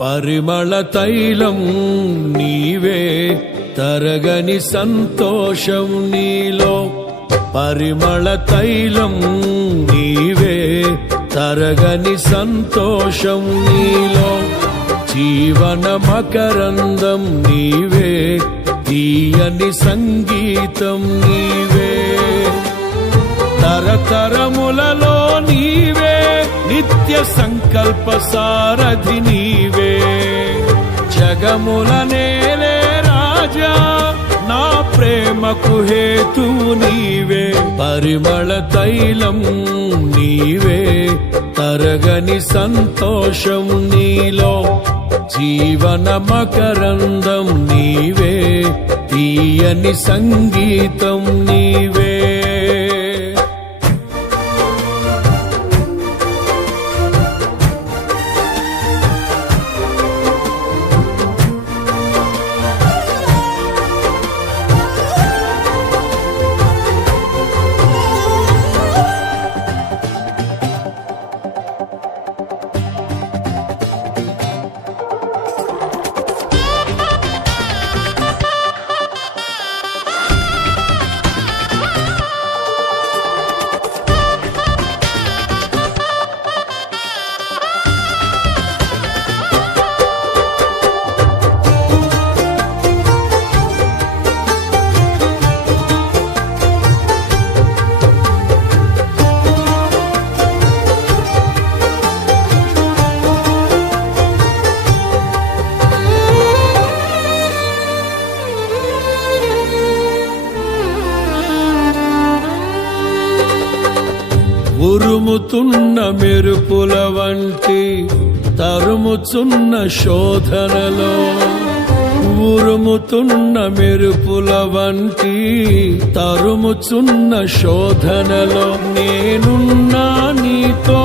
పరిమళ తైలం నీవే తరగని సంతోషం నీలో. పరిమళ తైలం నీవే తరగని సంతోషం నీలో. జీవన మకరందం నీవే తీయని సంగీతం నీవే. తరతరములలో నీవే నిత్య సంకల్ప సారథి నీవే. జగముల నేలే రాజా నా ప్రేమకు హేతు నీవే. పరిమళ తైలం నీవే తరగని సంతోషం నీలో. జీవన మకరందం నీవే తీయని సంగీతం నీవే. తరుముతున్న మెరుపుల వంటి తరుముచున్న శోధనలో ఉరుముతున్న మెరుపుల వంటి తరుముచున్న శోధనలో నేనున్నా నీతో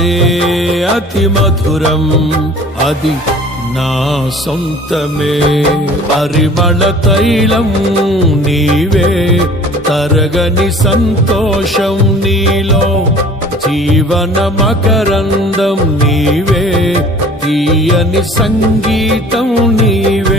మనసే అతి మధురం. అది నా సొంతమే. పరిమళ తైలం నీవే. తరగని సంతోషం నీలో. జీవన మకరందం నీవే. తీయని సంగీతం నీవే.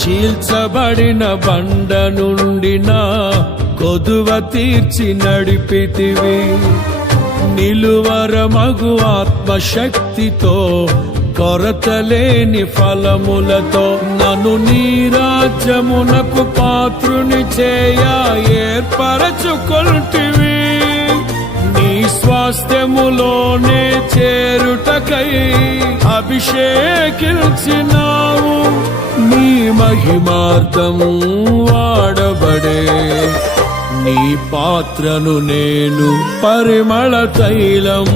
చీల్చబడిన బండ నుండి నా కొదువ తీర్చి నడిపితివి. నిలువర మగు ఆత్మశక్తితో కొరతలేని ఫలములతో నన్ను నీ రాజ్యమునకు పాత్రుని చేయ ఏర్పరచుకొంటివి. నీ స్వాస్థ్యములోనే చేరుటకై అభిషేకించినావు నీ మహిమార్థం వాడబడే. నీ పాత్రను నేను పరిమళ తైలం.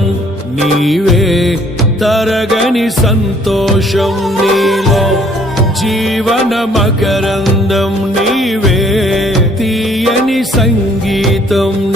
నీవే తరగని సంతోషం నీలో. జీవన మకరందం నీవే తీయని సంగీతం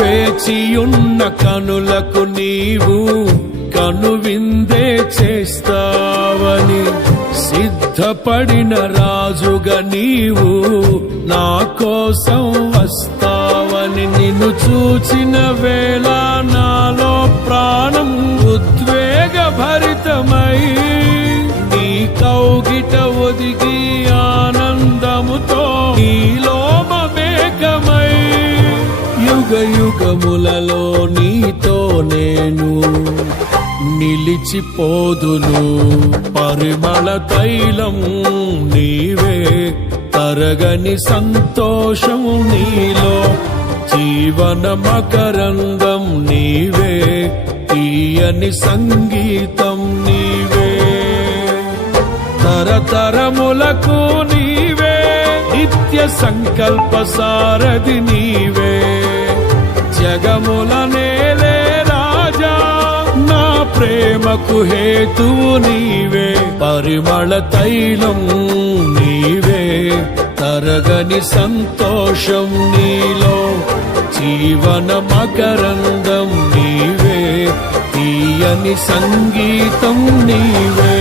వేచియున్న కనులకు నీవు కనువిందే చేస్తావని సిద్ధపడిన రాజుగా నీవు నా కోసం వస్తావని నిన్ను చూచిన వేళ నాలో ప్రాణం ఉద్వేగ భరితమై నీ కౌగిట ఒదిగి ఆనందముతో నీలో మమేకమై యుగయుగములలో నీతో నేను నిలిచిపోదును. పరిమళ తైలం నీవే తరగని సంతోషం నీలో. జీవన మకరందం నీవే తీయని సంగీతం నీవే. తరతరములకు నీవే నిత్య సంకల్ప సారథిని జగముల నేలే రాజా. నా ప్రేమకు హేతువు నీవే. పరిమళ తైలం నీవే. తరగని సంతోషం నీలో. జీవన మకరందం నీవే. తీయని సంగీతం నీవే.